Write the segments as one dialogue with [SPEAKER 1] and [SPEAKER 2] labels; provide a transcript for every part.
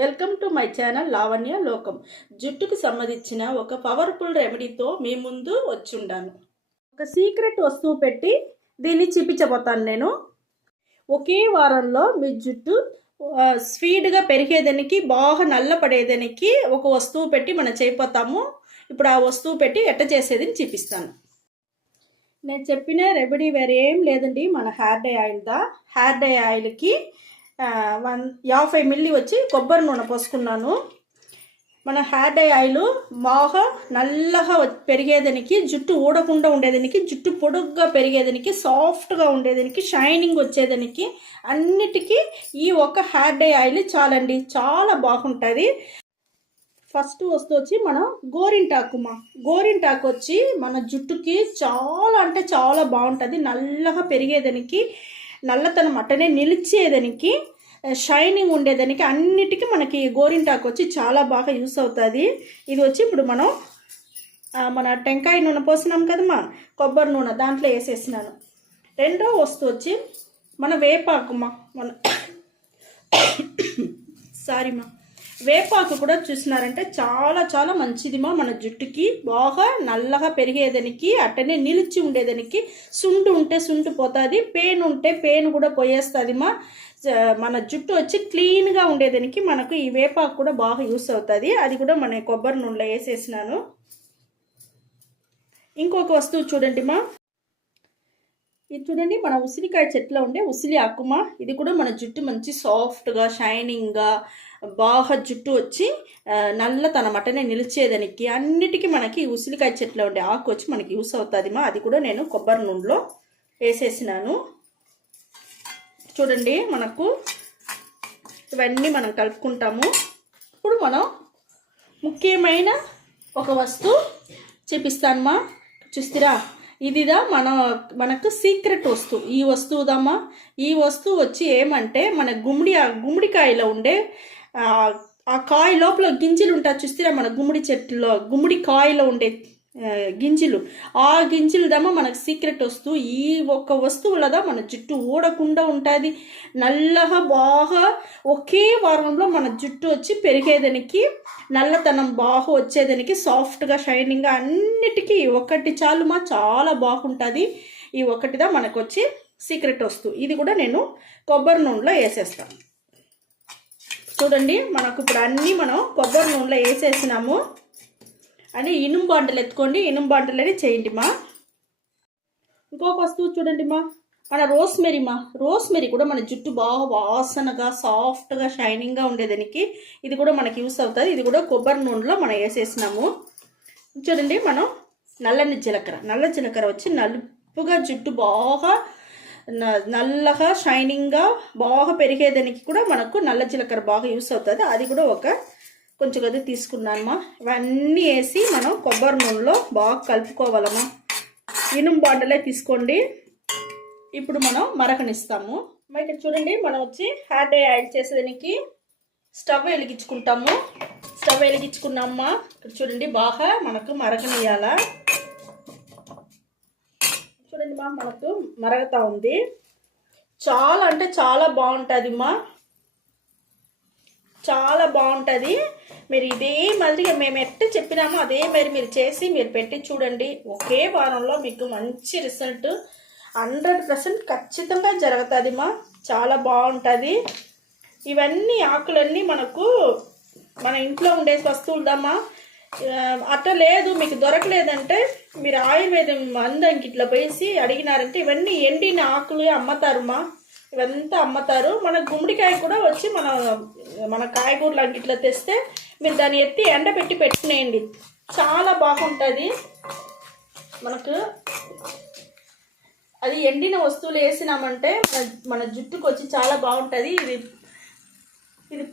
[SPEAKER 1] Welcome to my channel Lavanya Lokam. జుట్టుకు సంబంధించిన ఒక పవర్ఫుల్ రెమెడీతో మీ ముందు వచ్చిండాను. ఒక సీక్రెట్ వస్తువు పెట్టి దీన్ని చూపించబోతాను నేను. ఒకే వారంలో మీ జుట్టు స్పీడ్గా పెరిగేదానికి బాగా నల్లపడేదానికి ఒక వస్తువు పెట్టి మనం చేయిపోతాము ఇప్పుడు ఆ వస్తువు పెట్టి ఎట్ట చేసేదని చూపిస్తాను. నేను చెప్పిన రెమెడీ వేరే ఏం లేదండి. మన హెయిర్ డై ఆయిల్ దా హెయిర్ డై ఆయిల్కి వన్ యాభై మిల్లీ వచ్చి కొబ్బరి నూనె పోసుకున్నాను. మన హెయిర్ డై ఆయిల్ బాగా నల్లగా పెరిగేదానికి జుట్టు ఊడకుండా ఉండేదానికి జుట్టు పొడుగ్గా పెరిగేదానికి సాఫ్ట్గా ఉండేదానికి షైనింగ్ వచ్చేదానికి అన్నిటికీ ఈ ఒక హెయిర్ డై ఆయిల్ చాలండి. చాలా బాగుంటుంది. ఫస్ట్ వస్తు వచ్చి మనం గోరింటాకు మా. గోరింటాకు వచ్చి మన జుట్టుకి చాలా అంటే చాలా బాగుంటుంది. నల్లగా పెరిగేదానికి నల్లతనం అట్టనే నిలిచేదానికి షైనింగ్ ఉండేదానికి అన్నిటికీ మనకి గోరింటాకు వచ్చి చాలా బాగా యూస్ అవుతుంది. ఇది వచ్చి ఇప్పుడు మనం మన టెంకాయ నూనె పోసినాం కదమ్మా కొబ్బరి నూనె దాంట్లో వేసేసినాను. రెండో వస్తువు వచ్చి మన వేపాకు మన సారీ మా. వేపాకు కూడా చూసినారంటే చాలా చాలా మంచిదిమా మన జుట్టుకి. బాగా నల్లగా పెరిగేదానికి అట్టనే నిలిచి ఉండేదానికి సుండు ఉంటే సుండు పోతుంది పెయిన్ ఉంటే పెయిన్ కూడా పోయేస్తుందిమా. మన జుట్టు వచ్చి క్లీన్గా ఉండేదానికి మనకు ఈ వేపాకు కూడా బాగా యూస్ అవుతుంది. అది కూడా మన కొబ్బరి నూనెలో వేసేసినాను. ఇంకొక వస్తువు చూడండి మా ఇది చూడండి మన ఉసిరికాయ చెట్లో ఉండే ఉసిరి ఆకుమా. ఇది కూడా మన జుట్టు మంచి సాఫ్ట్గా షైనింగ్గా బాగా జుట్టు వచ్చి ఆ, నల్లతనం అట్టనే నిలిచేదానికి. అన్నిటికీ మనకి ఉసిరికాయ చెట్లో ఉండే ఆకు వచ్చి మనకి యూస్ అవుతుందిమా? అది కూడా నేను కొబ్బరి నూనెలో వేసేసినాను. చూడండి మనకు ఇవన్నీ మనం కలుపుకుంటాము. ఇప్పుడు మనం ముఖ్యమైన ఒక వస్తువు చూపిస్తానమ్మా. చూస్తారా ఇదిదా మన మనకు సీక్రెట్ వస్తువు ఈ వస్తువుదమ్మా. ఈ వస్తువు వచ్చి ఏమంటే మన గుమ్మడి ఆ గుమ్మడికాయలో ఉండే ఆ, కాయ లోపల గింజలు ఉంటాయి చూస్తే మన గుమ్మడి చెట్టులో గుమ్మడి కాయలో ఉండే గింజలు. ఆ గింజలు మనకు సీక్రెట్ వస్తువు. ఈ ఒక్క వస్తువులదా మన జుట్టు ఊడకుండా ఉంటుంది. నల్లగా బాగా ఒకే వారంలో మన జుట్టు వచ్చి పెరిగేదానికి నల్లతనం బాగా వచ్చేదానికి సాఫ్ట్గా షైనింగ్గా అన్నిటికీ ఒకటి చాలు చాలుమా? చాలా బాగుంటుంది. ఈ ఒక్కటిదా మనకు వచ్చి సీక్రెట్ వస్తువు. ఇది కూడా నేను కొబ్బరి నూనెలో వేసేస్తాను. చూడండి మనకు ఇప్పుడు అన్నీ మనం కొబ్బరి నూనెలో వేసేసినాము. అని ఇనుము బాండలు ఎత్తుకోండి ఇనుము బాండలని చేయండి మా. ఇంకొక వస్తువు చూడండి మా. మన రోస్మెరీ మా. రోస్మెరీ కూడా మన జుట్టు బాగా వాసనగా సాఫ్ట్గా షైనింగ్గా ఉండేదానికి ఇది కూడా మనకి యూస్ అవుతుంది. ఇది కూడా కొబ్బరి నూనెలో మనం వేసేసినాము. చూడండి మనం నల్లని జీలకర్ర. నల్ల జీలకర్ర వచ్చి నలుపుగా జుట్టు బాగా నల్లగా షైనింగ్గా బాగా పెరిగేదానికి కూడా మనకు నల్ల జీలకర్ర బాగా యూస్ అవుతుంది. అది కూడా ఒక కొంచెం అది తీసుకున్నానమ్మా. ఇవన్నీ వేసి మనం కొబ్బరి నూనెలో బాగా కలుపుకోవాలమ్మా. ఇనుము బాండలే తీసుకోండి. ఇప్పుడు మనం మరకనిస్తాము మరి ఇక్కడ చూడండి మనం వచ్చి హెయిర్ డే యాడ్ చేసేదానికి స్టవ్ వెలిగించుకుంటాము. స్టవ్ వెలిగించుకున్నామా ఇక్కడ చూడండి బాగా మనకు మరకనియాలా చూడండి మా? మనకు మరగతా ఉంది. చాలా అంటే చాలా బాగుంటుంది మా. చాలా బాగుంటుంది. మీరు ఇదే మాదిరిగా మేము ఎట్ట చెప్పినామో అదే మరి మీరు చేసి మీరు పెట్టి చూడండి. ఒకే వారంలో మీకు మంచి రిజల్ట్ హండ్రెడ్ పర్సెంట్ ఖచ్చితంగా జరుగుతుంది మా. చాలా బాగుంటుంది. ఇవన్నీ ఆకులన్నీ మనకు మన ఇంట్లో ఉండే వస్తువులదమ్మా ఆ, అట్ట లేదు మీకు దొరకలేదంటే మీరు ఆయుర్వేదం అందంకి ఇట్లా పోయేసి అడిగినారంటే ఇవన్నీ ఎండిన ఆకులు అమ్మతారుమా? ఇవంతా అమ్ముతారు. మన గుమ్మడికాయ కూడా వచ్చి మన మన కాయగూరలు ఇట్లా తెస్తే మీరు దాన్ని ఎత్తి ఎండబెట్టి పెట్టుకునేయండి చాలా బాగుంటుంది. మనకు అది ఎండిన వస్తువులు వేసినామంటే మన మన జుట్టుకు వచ్చి చాలా బాగుంటుంది. ఇది ఇది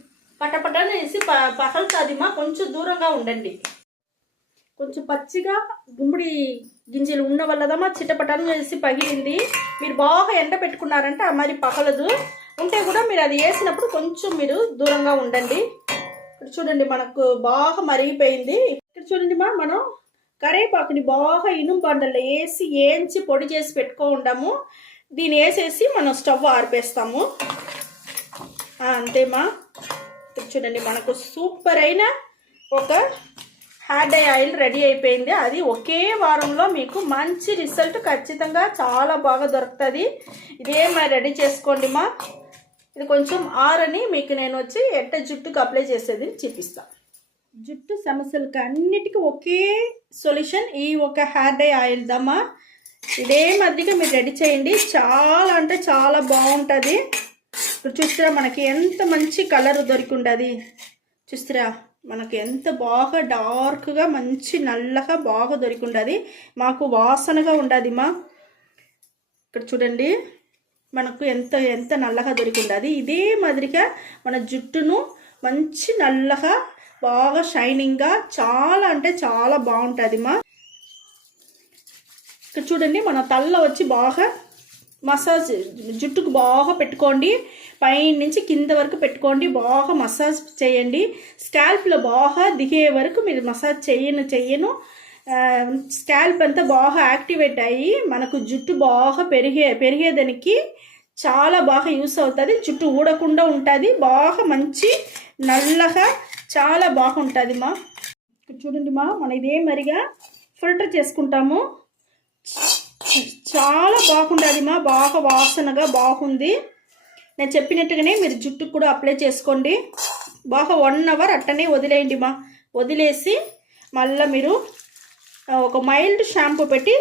[SPEAKER 1] పటపటని వేసి ప పగలుతుందిమా కొంచెం దూరంగా ఉండండి. కొంచెం పచ్చిగా గుమ్మడి గింజలు ఉన్న వల్లదమ్మా చిట్టపటను వేసి పగిలింది. మీరు బాగా ఎండ పెట్టుకున్నారంటే ఆ మరి పగలదు. ఉంటే కూడా మీరు అది వేసినప్పుడు కొంచెం మీరు దూరంగా ఉండండి. ఇక్కడ చూడండి మనకు బాగా మరిగిపోయింది. ఇక్కడ చూడండి మా మనం కరివేపాకుని బాగా ఇనుము బండల్లో వేసి ఏంచి పొడి చేసి పెట్టుకోండాము. దీన్ని వేసేసి మనం స్టవ్ ఆర్పేస్తాము. అంతేమా చూడండి మనకు సూపర్ అయిన ఒక హ్యాడ్ ఆయిల్ రెడీ అయిపోయింది. అది ఒకే వారంలో మీకు మంచి రిజల్ట్ ఖచ్చితంగా చాలా బాగా దొరుకుతుంది. ఇదే మరి రెడీ చేసుకోండి మా. ఇది కొంచెం ఆరని మీకు నేను వచ్చి ఎట్ట జుట్టుకు అప్లై చేసేది చూపిస్తాను జుట్టు సమస్యలకు అన్నిటికీ ఒకే సొల్యూషన్ ఈ ఒక హెయిర్ డై ఆయిల్ దమ్మా ఇదే మధ్యగా మీరు రెడీ చేయండి. చాలా అంటే చాలా బాగుంటుంది. ఇప్పుడు చూస్తారా మనకి ఎంత మంచి కలర్ దొరికిండది. చూస్తురా మనకి ఎంత బాగా డార్క్గా మంచి నల్లగా బాగా దొరికిండది. మాకు వాసనగా ఉండదు మా. ఇక్కడ చూడండి మనకు ఎంత ఎంత నల్లగా దొరికి ఉండదు ఇదే మాదిరిగా మన జుట్టును మంచి నల్లగా బాగా షైనింగ్గా చాలా అంటే చాలా బాగుంటుంది మా. ఇక్కడ చూడండి మన తల్ల వచ్చి బాగా మసాజ్ జుట్టుకు బాగా పెట్టుకోండి. పైన నుంచి కింద వరకు పెట్టుకోండి. బాగా మసాజ్ చేయండి. స్కాల్ప్లో బాగా దిగే వరకు మీరు మసాజ్ చేయను చెయ్యను స్కాల్ప్ అంతా బాగా యాక్టివేట్ అయ్యి మనకు జుట్టు బాగా పెరిగే పెరిగేదానికి చాలా బాగా యూస్ అవుతుంది. జుట్టు ఊడకుండా ఉంటుంది. బాగా మంచి నల్లగా చాలా బాగుంటుంది మా. చూడండి మా మన ఇదే మరిగా ఫిల్టర్ చేసుకుంటాము. చాలా బాగుంటుంది మా. బాగా వాసనగా బాగుంది. నేను చెప్పినట్టుగానే మీరు జుట్టుకు కూడా అప్లై చేసుకోండి. బాగా వన్ అవర్ అట్టనే వదిలేయండి మా. వదిలేసి మళ్ళీ మీరు ఒక మైల్డ్ షాంపూ పెట్టి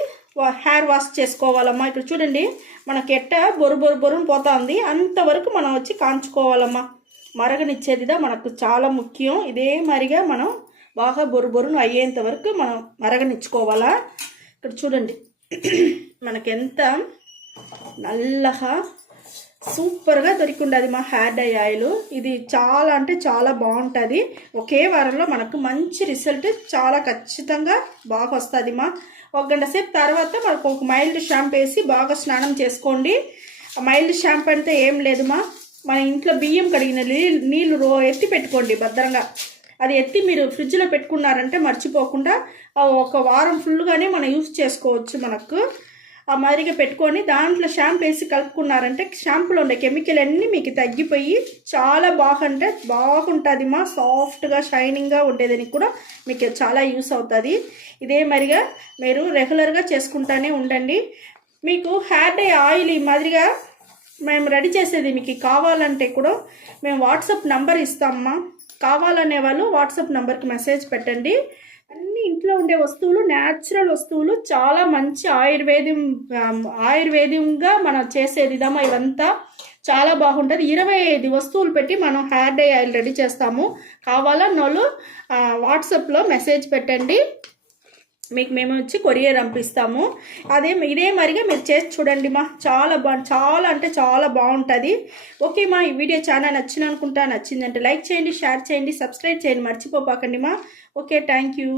[SPEAKER 1] హెయిర్ వాష్ చేసుకోవాలమ్మా. ఇక్కడ చూడండి మనకి ఎట్ట బొరు బొరు బొరుని పోతుంది. అంతవరకు మనం వచ్చి కాంచుకోవాలమ్మా. మరగనిచ్చేదిదా మనకు చాలా ముఖ్యం. ఇదే మరిగా మనం బాగా బొరు బొరును అయ్యేంత వరకు మనం మరగనిచ్చుకోవాలా. ఇక్కడ చూడండి. మనకెంత నల్లగా సూపర్గా దొరికి ఉండదు మా హెయిర్ డై ఆయిల్ ఇది చాలా అంటే చాలా బాగుంటుంది. ఒకే వారంలో మనకు మంచి రిజల్ట్ చాలా ఖచ్చితంగా బాగా వస్తుంది మా. ఒక గంట సేపు తర్వాత మనకు ఒక మైల్డ్ షాంపూ వేసి బాగా స్నానం చేసుకోండి. ఆ మైల్డ్ షాంపూ అంటే ఏం లేదు మా. మన ఇంట్లో బియ్యం కడిగిన నీళ్ళు నీళ్ళు రో ఎత్తి పెట్టుకోండి భద్రంగా. అది ఎత్తి మీరు ఫ్రిడ్జ్లో పెట్టుకున్నారంటే మర్చిపోకుండా ఒక వారం ఫుల్గానే మనం యూస్ చేసుకోవచ్చు మనకు. ఆ మాదిరిగా పెట్టుకొని దాంట్లో షాంపూ వేసి కలుపుకున్నారంటే షాంపూలో ఉండే కెమికల్ అన్నీ మీకు తగ్గిపోయి చాలా బాగుంటే బాగుంటుంది మా. సాఫ్ట్గా షైనింగ్గా ఉండేదానికి కూడా మీకు చాలా యూస్ అవుతుంది. ఇదే మరిగా మీరు రెగ్యులర్గా చేసుకుంటానే ఉండండి. మీకు హెయిర్ డే ఆయిల్ ఈ మాదిరిగా మేము రెడీ చేసేది మీకు కావాలంటే కూడా మేము వాట్సాప్ నంబర్ ఇస్తామమ్మా కావాలనే వాళ్ళు వాట్సాప్ నంబర్కి మెసేజ్ పెట్టండి. అన్ని ఇంట్లో ఉండే వస్తువులు న్యాచురల్ వస్తువులు చాలా మంచి ఆయుర్వేదం ఆయుర్వేదంగా మనం చేసేది ఇదమ్మా ఇవంతా. చాలా బాగుంటుంది. ఇరవై ఐదు వస్తువులు పెట్టి మనం హెయిర్ డే ఆయిల్ రెడీ చేస్తాము. కావాలన్న వాళ్ళు వాట్సాప్లో మెసేజ్ పెట్టండి. మీకు మేము వచ్చి కొరియర్ పంపిస్తాము. అదే ఇదే మరిగా మీరు చేసి చూడండి మా. చాలా బా చాలా అంటే చాలా బాగుంటుంది. ఓకే మా ఈ వీడియో చాలా నచ్చింది అనుకుంటా. నచ్చిందంటే లైక్ చేయండి షేర్ చేయండి సబ్స్క్రైబ్ చేయండి. మర్చిపోపాకండి మా. Okay thank you.